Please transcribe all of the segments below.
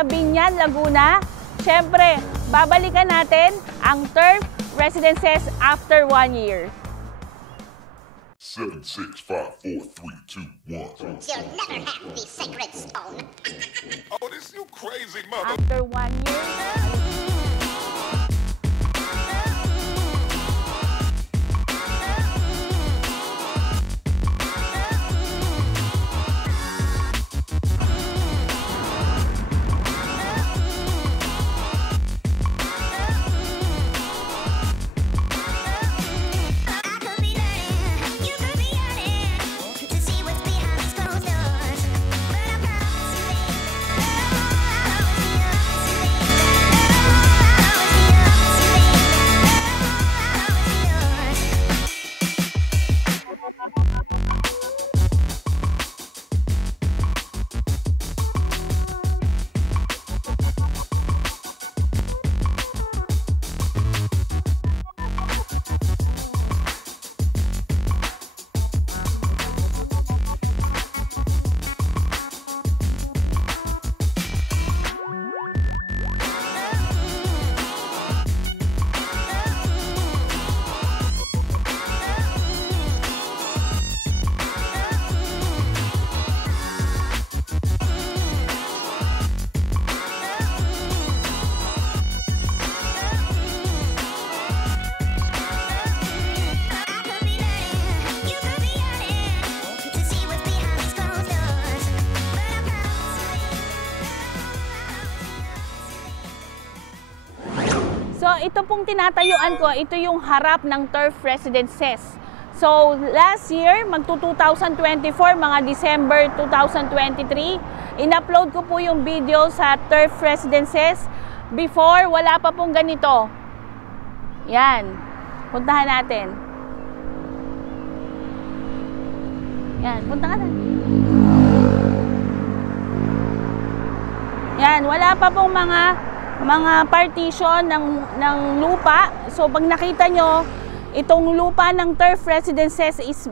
sa Biñan, Laguna. Siyempre, babalikan natin ang turf residences after 1 year. 7, 6, 5, 4, 3, 2, 1. You'll never have the sacred stone. Oh, this you crazy mother. After 1 year. So, ito pong tinatayuan ko, ito yung harap ng turf residences. So, last year, magto-2024, mga December 2023, in-upload ko po yung video sa turf residences. Before, wala pa pong ganito. Yan. Puntahan natin. Yan, punta ka na. Yan, wala pa pong mga partition ng lupa. So pag nakita nyo, itong lupa ng turf residences is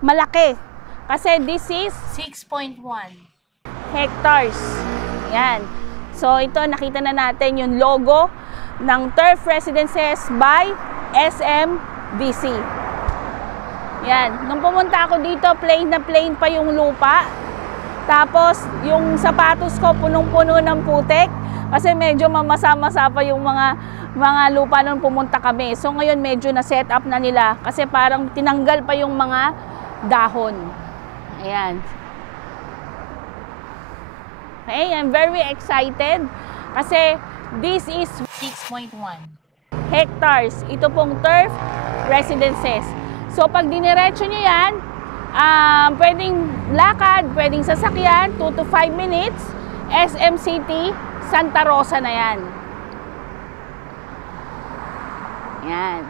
malaki. Kasi this is 6.1 hectares. Yan. So ito, nakita na natin yung logo ng turf residences by SMDC. Yan. Nung pumunta ako dito, plain na plain pa yung lupa. Tapos yung sapatos ko punong-puno ng putik. Kasi medyo mamasa-masa pa yung mga lupa nung pumunta kami. So ngayon medyo na-set up na nila kasi parang tinanggal pa yung mga dahon. Ayan. Okay, I'm very excited kasi this is 6.1 hectares. Ito pong turf residences. So pag diniretso nyo yan, pwedeng lakad, pwedeng sasakyan, 2 to 5 minutes, SM City, Santa Rosa na yan. Yan.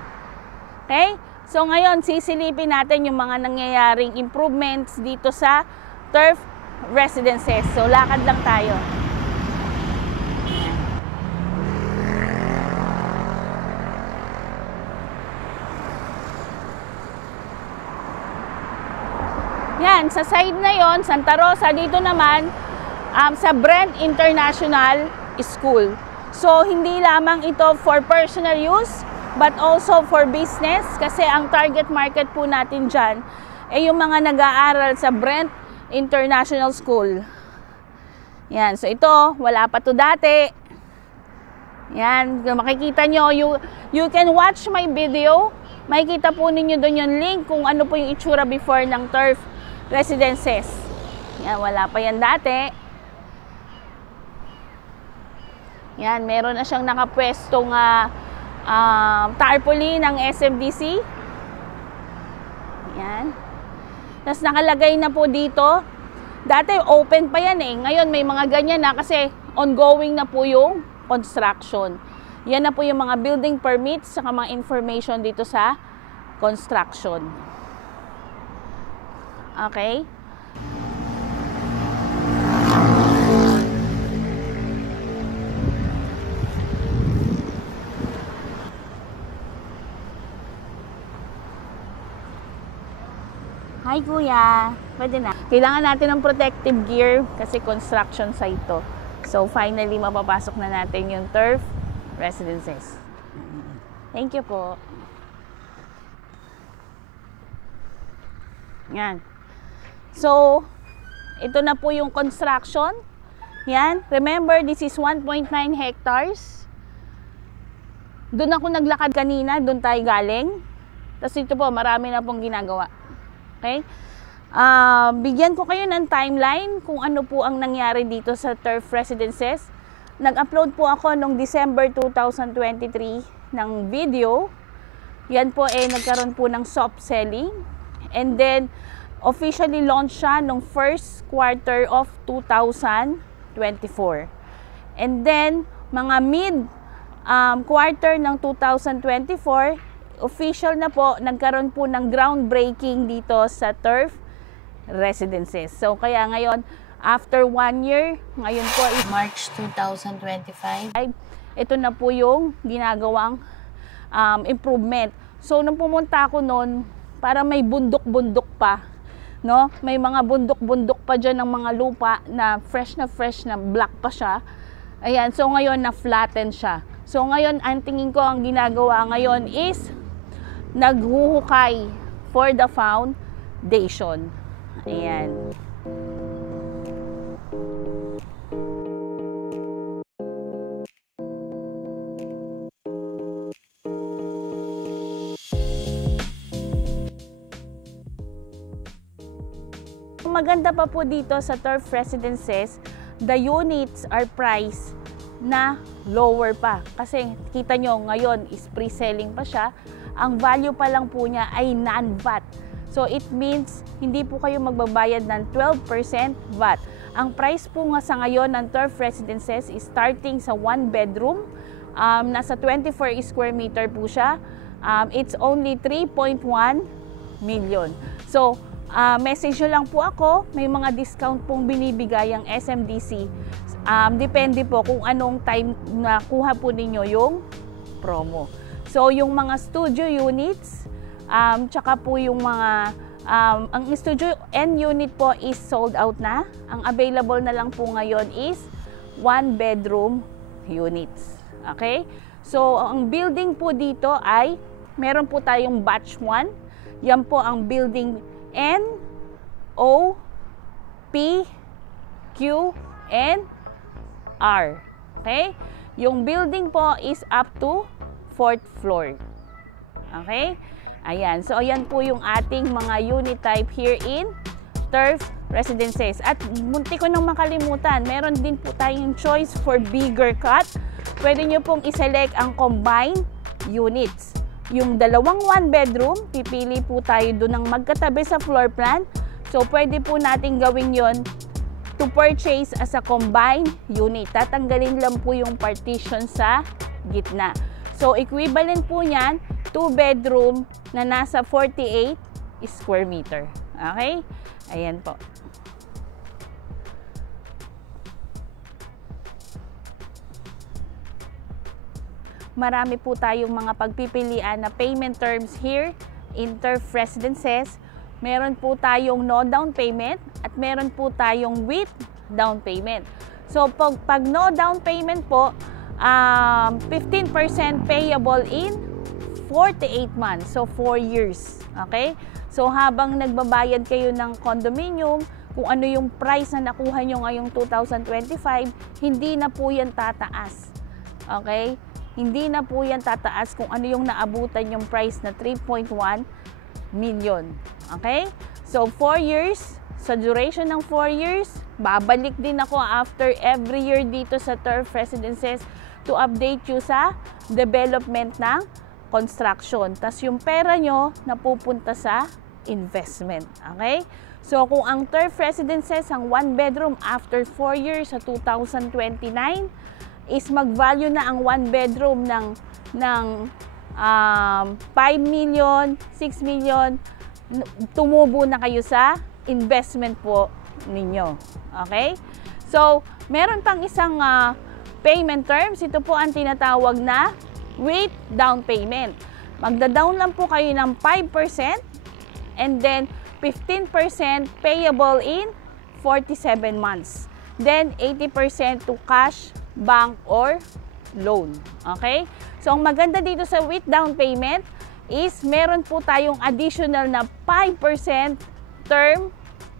Okay? So ngayon, sisilipin natin yung mga nangyayaring improvements dito sa turf residences. So lakad lang tayo. Yan, sa side na yon, Santa Rosa, dito naman, sa Brent International School. So, hindi lamang ito for personal use, but also for business. Kasi ang target market po natin dyan ay yung mga nag-aaral sa Brent International School. Yan. So, ito, wala pa to dati. Yan. Makikita nyo, you can watch my video. Makikita po ninyo doon yung link kung ano po yung itsura before ng turf residences. Yan. Wala pa yan dati. Yan, meron na siyang nakapwestong tarpaulin ng SMDC. Yan. Tapos nakalagay na po dito. Dati open pa yan eh. Ngayon may mga ganyan na kasi ongoing na po yung construction. Yan na po yung mga building permits saka mga information dito sa construction. Okay? Hi kuya, pwede na. Kailangan natin ng protective gear kasi construction site to. So finally, mapapasok na natin yung turf residences. Thank you po. Yan. So, ito na po yung construction. Yan. Remember, this is 1.9 hectares. Doon ako naglakad kanina, doon tayo galing. Tapos ito po, marami na pong ginagawa. Okay? Bigyan ko kayo ng timeline kung ano po ang nangyari dito sa turf residences. Nag-upload po ako noong December 2023 ng video. Yan po nagkaroon po ng soft selling. And then, officially launch siya noong first quarter of 2024. And then, mga quarter ng 2024, official na po, nagkaroon po ng groundbreaking dito sa turf residences. So, kaya ngayon, after 1 year, ngayon po is March 2025. Ito na po yung ginagawang improvement. So, nung pumunta ako noon, para may bundok-bundok pa, no? May mga bundok-bundok pa dyan ng mga lupa na fresh na black pa siya. Ayan, so ngayon na-flatten siya. So, ngayon, ang tingin ko ang ginagawa ngayon is naghuhukay for the foundation. Ayan. Maganda pa po dito sa turf residences, the units are priced na lower pa. Kasi kita nyo ngayon is pre-selling pa siya. Ang value pa lang po niya ay non-VAT. So it means hindi po kayo magbabayad ng 12% VAT. Ang price po nga sa ngayon ng turf residences is starting sa 1 bedroom. Nasa 24 square meter po siya. It's only 3.1 million. So message nyo lang po ako, may mga discount pong binibigay ang SMDC. Depende po kung anong time na kuha po ninyo yung promo. So, yung mga studio units, tsaka po yung mga, ang studio and unit po is sold out na. Ang available na lang po ngayon is 1 bedroom units. Okay? So, ang building po dito ay, meron po tayong batch 1. Yan po ang building N, O, P, Q, and R. Okay? Yung building po is up to 4th floor. Okay? Ayan. So, ayan po yung ating mga unit type here in turf residences. At munti ko nang makalimutan, meron din po tayong choice for bigger cut. Pwede nyo pong iselect ang combined units. Yung dalawang 1 bedroom, pipili po tayo doon ng magkatabi sa floor plan. So, pwede po natin gawin yon to purchase as a combined unit. Tatanggalin lang po yung partition sa gitna. So, equivalent po niyan, 2 bedroom na nasa 48 square meter. Okay? Ayan po. Marami po tayong mga pagpipilian na payment terms here in turf residences. Meron po tayong no down payment at meron po tayong with down payment. So, pag no down payment po, 15% payable in 48 months. So, 4 years. Okay? So, habang nagbabayad kayo ng condominium, kung ano yung price na nakuha nyo ngayong 2025, hindi na po yan tataas. Okay? Hindi na po yan tataas kung ano yung naabutan yung price na 3.1 million. Okay? So, 4 years. Sa duration ng 4 years, babalik din ako after every year dito sa turf residences to update you sa development ng construction. Tas yung pera nyo napupunta sa investment. Okay? So, kung ang turf residences, ang 1 bedroom after 4 years sa 2029, is mag-value na ang 1 bedroom ng 5 million, 6 million, tumubo na kayo sa investment po ninyo. Okay? So, meron pang isang payment terms. Ito po ang tinatawag na with down payment. Magda-down lang po kayo ng 5% and then 15% payable in 47 months. then 80% to cash, bank, or loan. Okay? So, ang maganda dito sa with down payment is meron po tayong additional na 5% term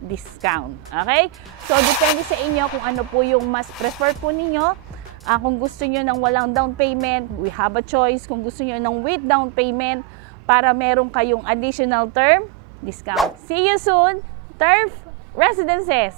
discount. Okay? So, depende sa inyo kung ano po yung mas prefer po ninyo. Kung gusto nyo ng walang down payment, we have a choice. Kung gusto nyo ng with down payment, para meron kayong additional term discount. See you soon, Turf Residences!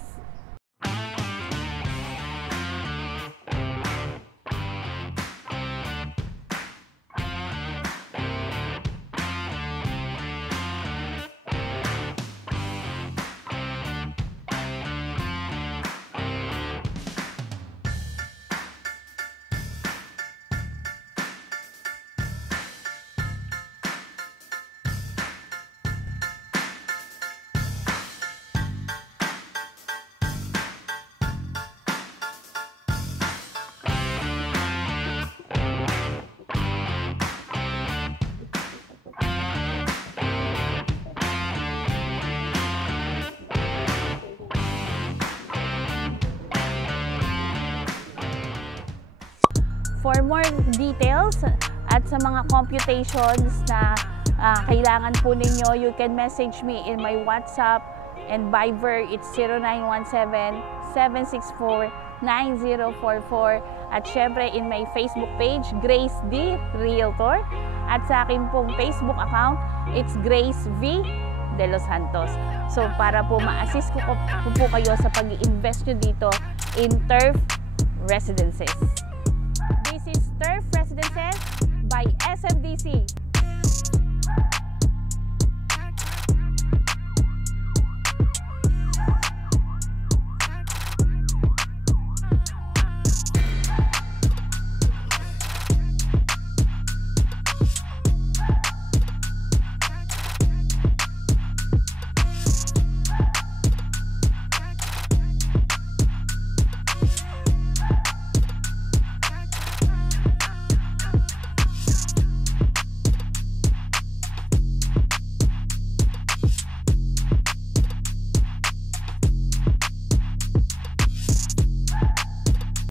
For more details at sa mga computations na kailangan po ninyo, you can message me in my WhatsApp and Viber. It's 0917-764-9044. At syempre in my Facebook page, Grace D. Realtor. At sa akin pong Facebook account, it's Grace V. De Los Santos. So para po ma-assist ko po kayo sa pag-i-invest nyo dito in Turf Residences. This is Turf Residences by SMDC.